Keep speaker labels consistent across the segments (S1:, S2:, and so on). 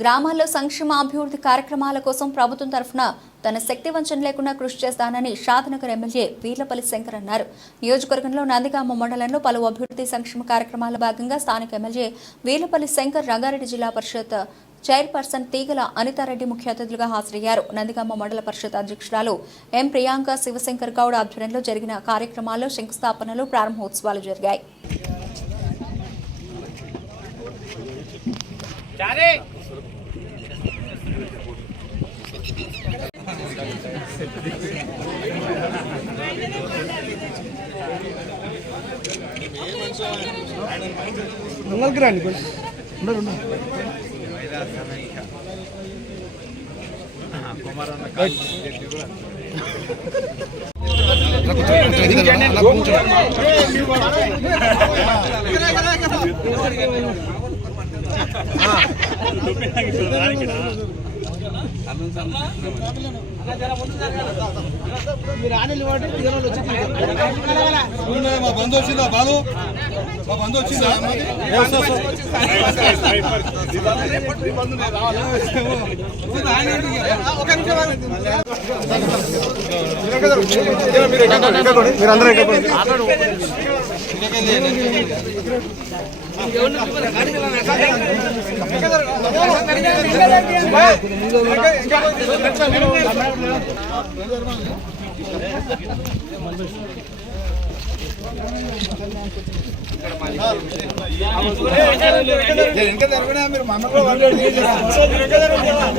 S1: గ్రామాల్లో సంక్షేమ అభివృద్ధి కార్యక్రమాల కోసం ప్రభుత్వం తరఫున తన శక్తి వంచన లేకుండా కృషి చేస్తానని షాద్నగర్ ఎమ్మెల్యే వీర్లపల్లి శంకర్ అన్నారు. నియోజకవర్గంలో నందిగామ మండలంలో పలు అభివృద్ధి సంక్షేమ కార్యక్రమాల భాగంగా స్థానిక ఎమ్మెల్యే వీర్లపల్లి శంకర్ రంగారెడ్డి జిల్లా పరిషత్ చైర్పర్సన్ తీగల అనితారెడ్డి ముఖ్య అతిథులుగా హాజరయ్యారు. నందిగామ మండల పరిషత్ అధ్యక్షురాలు ఎం ప్రియాంక శివశంకర్ గౌడ్ ఆధ్వర్యంలో జరిగిన కార్యక్రమాల్లో శంకుస్థాపనలు ప్రారంభోత్సవాలు జరిగాయి.
S2: ముంగల్కి రండి కొంచెం ఉండరు ఉండరు
S3: మా బంధు వచ్చిందా బాలు మా బంధు వచ్చిందా
S2: మీరు అందరూ ఎక్కకండి.
S3: వెనక మీరు మమ్మల్ని అమ్మ కూడా వాళ్ళు ఏం చేస్తారు?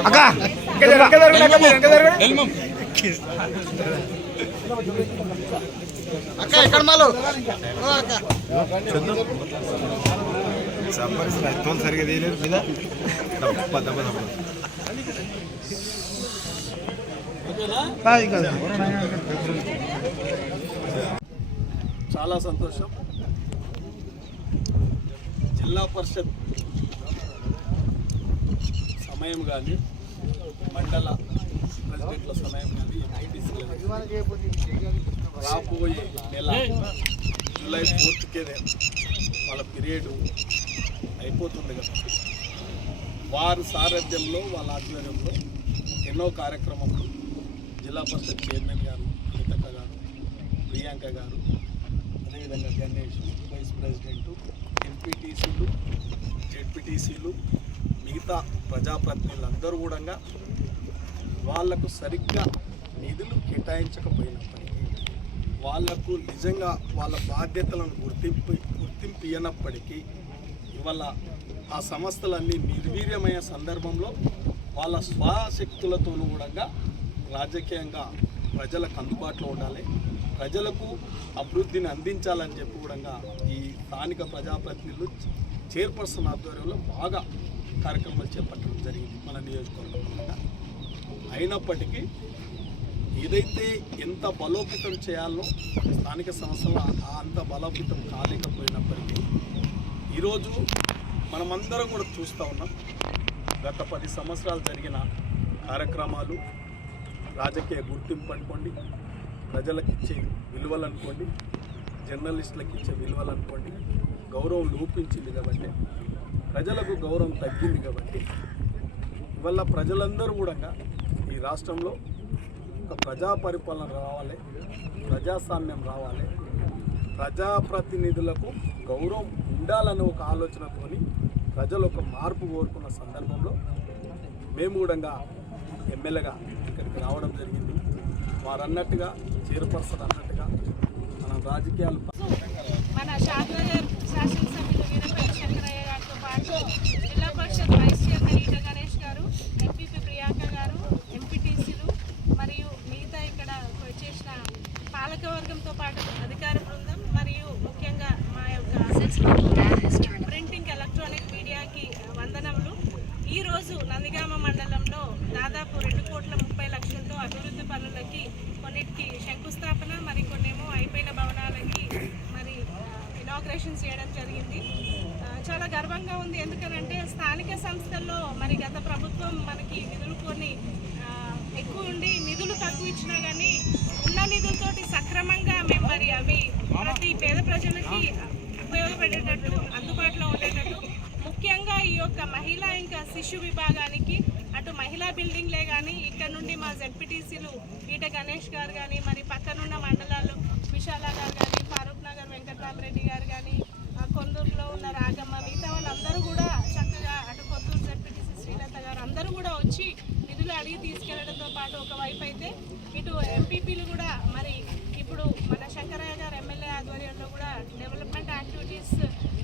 S2: అక్క
S3: అక్క,
S2: ఎక్కడ మాలు.
S3: సరిగా తీయలేదు మీద దప్ప దప్ప దప్ప దెబ్బ
S4: చాలా సంతోషం. జిల్లా పరిషత్ సమయం కానీ మండల ప్రెసిడెంట్ల సమయం కానీ రాబోయే నెల జూలై ఫోర్త్కే వాళ్ళ పీరియడ్ అయిపోతుంది కదా. వారి సారథ్యంలో వాళ్ళ ఆధ్వర్యంలో ఎన్నో కార్యక్రమాలు జిల్లా పరిషత్ చైర్మన్ గారు అనితక్క గారు ప్రియాంక గారు అదేవిధంగా గణేష్ వైస్ ప్రెసిడెంట్ ఎంపీటీసీలు జెడ్పీటీసీలు మిగతా ప్రజాప్రతినిధులందరూ కూడా వాళ్ళకు సరిగ్గా నిధులు కేటాయించకపోయినప్పటికీ వాళ్ళకు నిజంగా వాళ్ళ బాధ్యతలను గుర్తింపు గుర్తింపు ఇవ్వనప్పటికీ ఇవాళ ఆ సంస్థలన్నీ నిర్వీర్యమైన సందర్భంలో వాళ్ళ స్వశక్తులతోనూ కూడా రాజకీయంగా ప్రజలకు అందుబాటులో ఉండాలి. ప్రజలకు అభివృద్ధిని అందించాలని చెప్పి కూడా ఈ స్థానిక ప్రజాప్రతినిధులు చైర్పర్సన్ ఆధ్వర్యంలో బాగా కార్యక్రమాలు చేపట్టడం జరిగింది మన నియోజకవర్గంలో. అయినప్పటికీ ఏదైతే ఎంత బలోపేతం చేయాలో స్థానిక సంస్థలు అంత బలోపేతం కాలేకపోయినప్పటికీ ఈరోజు మనమందరం కూడా చూస్తూ ఉన్నాం. గత పది సంవత్సరాలు జరిగిన కార్యక్రమాలు రాజకీయ గుర్తింపు అనుకోండి ప్రజలకు ఇచ్చే విలువలు అనుకోండి జర్నలిస్టులకు ఇచ్చే విలువలు అనుకోండి గౌరవం లోపించింది కాబట్టి ప్రజలకు గౌరవం తగ్గింది కాబట్టి ఇవల్ల ప్రజలందరూ కూడా ఈ రాష్ట్రంలో ఒక ప్రజా పరిపాలన రావాలి ప్రజాస్వామ్యం రావాలి. ప్రజాప్రతినిధులకు గౌరవం ఉండాలనే ఒక ఆలోచనతోని ప్రజలు ఒక మార్పు కోరుకున్న సందర్భంలో మేము కూడా ఎమ్మెల్యేగా ఇక్కడికి రావడం జరిగింది. వారన్నట్టుగా అన్నట్టుగా అన్నట్టుగా మనం రాజకీయాలు
S5: మన షాద్నగర్ శాసనసభ్యులు వీరపల్లి శంకరయ్య గారితో పాటు జిల్లా పరిషత్ వైస్ చైర్మన్ ఈట గణేష్ గారు ఎంపీపీ ప్రియాంక గారు ఎంపీటీసీలు మరియు మిగతా ఇక్కడ వచ్చేసిన పాలకవర్గంతో పాటు అధికార బృందం మరియు ముఖ్యంగా మా యొక్క ప్రింటింగ్ ఎలక్ట్రానిక్ మీడియాకి వందనములు. ఈరోజు నందిగామ మండలంలో దాదాపు గర్వంగా ఉంది. ఎందుకనంటే స్థానిక సంస్థల్లో మరి గత ప్రభుత్వం మనకి నిధులు కొన్ని ఎక్కువ ఉండి నిధులు తక్కువ ఇచ్చినా కానీ ఉన్న అవి ప్రతి పేద ప్రజలకి ఉపయోగపడేటట్టు అందుబాటులో ఉండేటట్టు ముఖ్యంగా ఈ యొక్క మహిళా ఇంకా శిశు విభాగానికి అటు మహిళా బిల్డింగ్లే కానీ ఇక్కడ నుండి మా జెడ్పీటీసీలు ఈట గణేష్ గారు కానీ మరి పక్కనున్న మండలాలు విశాల గారు కానీ ఫారూక్ నగర్ వెంకట్రామరెడ్డి గారు కానీ కొందూరులో ఉన్న రాగమ్మ మిగతా వాళ్ళందరూ కూడా చక్కగా అటు కొత్తూరు జడ్పీటీసీ శ్రీలత గారు అందరూ కూడా వచ్చి నిధులు అడిగి తీసుకెళ్ళడంతో పాటు ఒకవైపు అయితే ఇటు ఎంపీపీలు కూడా మరి ఇప్పుడు మన శంకరయ్య గారు ఎమ్మెల్యే ఆధ్వర్యంలో కూడా డెవలప్మెంట్ యాక్టివిటీస్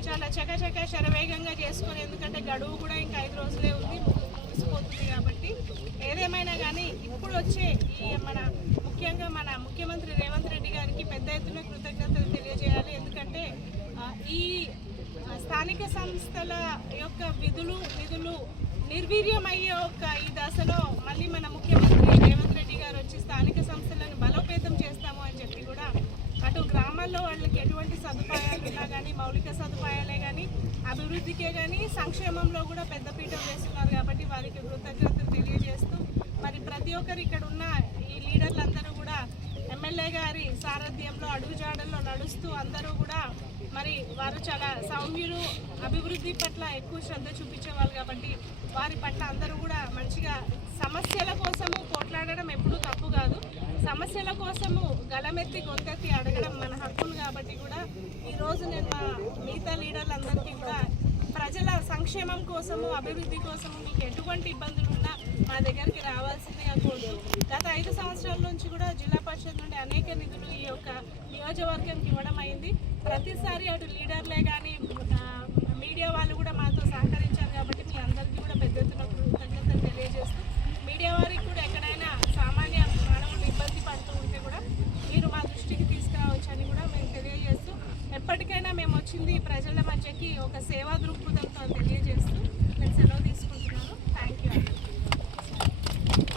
S5: చాలా చకచక శరవేగంగా చేసుకొని ఎందుకంటే గడువు కూడా ఇంకా ఐదు రోజులే ఉంది ముగిసిపోతుంది కాబట్టి ఏదేమైనా కానీ ఇప్పుడు వచ్చే ఈ మన ముఖ్యంగా మన ముఖ్యమంత్రి రేవంత్ రెడ్డి గారికి పెద్ద ఎత్తున కృతజ్ఞతలు తెలియజేయాలి. అంటే ఈ స్థానిక సంస్థల యొక్క విధులు నిధులు నిర్వీర్యమయ్యే ఒక ఈ దశలో మళ్ళీ మన ముఖ్యమంత్రి రేవంత్ రెడ్డి గారు వచ్చి స్థానిక సంస్థలను బలోపేతం చేస్తాము అని చెప్పి కూడా అటు గ్రామాల్లో వాళ్ళకి ఎటువంటి సదుపాయాలు ఉన్నా కానీ మౌలిక సదుపాయాలే కానీ అభివృద్ధికే కానీ సంక్షేమంలో కూడా పెద్దపీట వేస్తున్నారు కాబట్టి వారికి కృతజ్ఞతలు తెలియజేస్తూ మరి ప్రతి ఒక్కరు ఇక్కడ ఉన్న ఈ లీడర్లందరూ కూడా ఎమ్మెల్యే గారి సారథ్యంలో అడుగుజాడల్లో నడుస్తూ అందరూ కూడా మరి వారు చాలా సౌమ్యులు అభివృద్ధి పట్ల ఎక్కువ శ్రద్ధ చూపించేవాళ్ళు కాబట్టి వారి పట్ల అందరూ కూడా మంచిగా సమస్యల కోసము పోట్లాడడం ఎప్పుడూ తప్పు కాదు. సమస్యల కోసము గలమెత్తి గొంతెత్తి అడగడం మన హక్కులు కాబట్టి కూడా ఈరోజు నేను మా మిగతా లీడర్లందరికీ కూడా ప్రజల సంక్షేమం కోసము అభివృద్ధి కోసము మీకు ఎటువంటి ఇబ్బందులు ఉన్నా మా దగ్గరికి రావాల్సిందిగా కోరుతూ గత ఐదు సంవత్సరాల నుంచి కూడా జిల్లా పరిషత్ నుండి అనేక నిధులు నియోజకవర్గంకి ఇవ్వడం అయింది. ప్రతిసారి అటు లీడర్లే కానీ మీడియా వాళ్ళు కూడా మాతో సహకరించారు కాబట్టి మీ అందరికీ కూడా పెద్ద ఎత్తున కృతజ్ఞతలు తెలియజేస్తూ మీడియా వారికి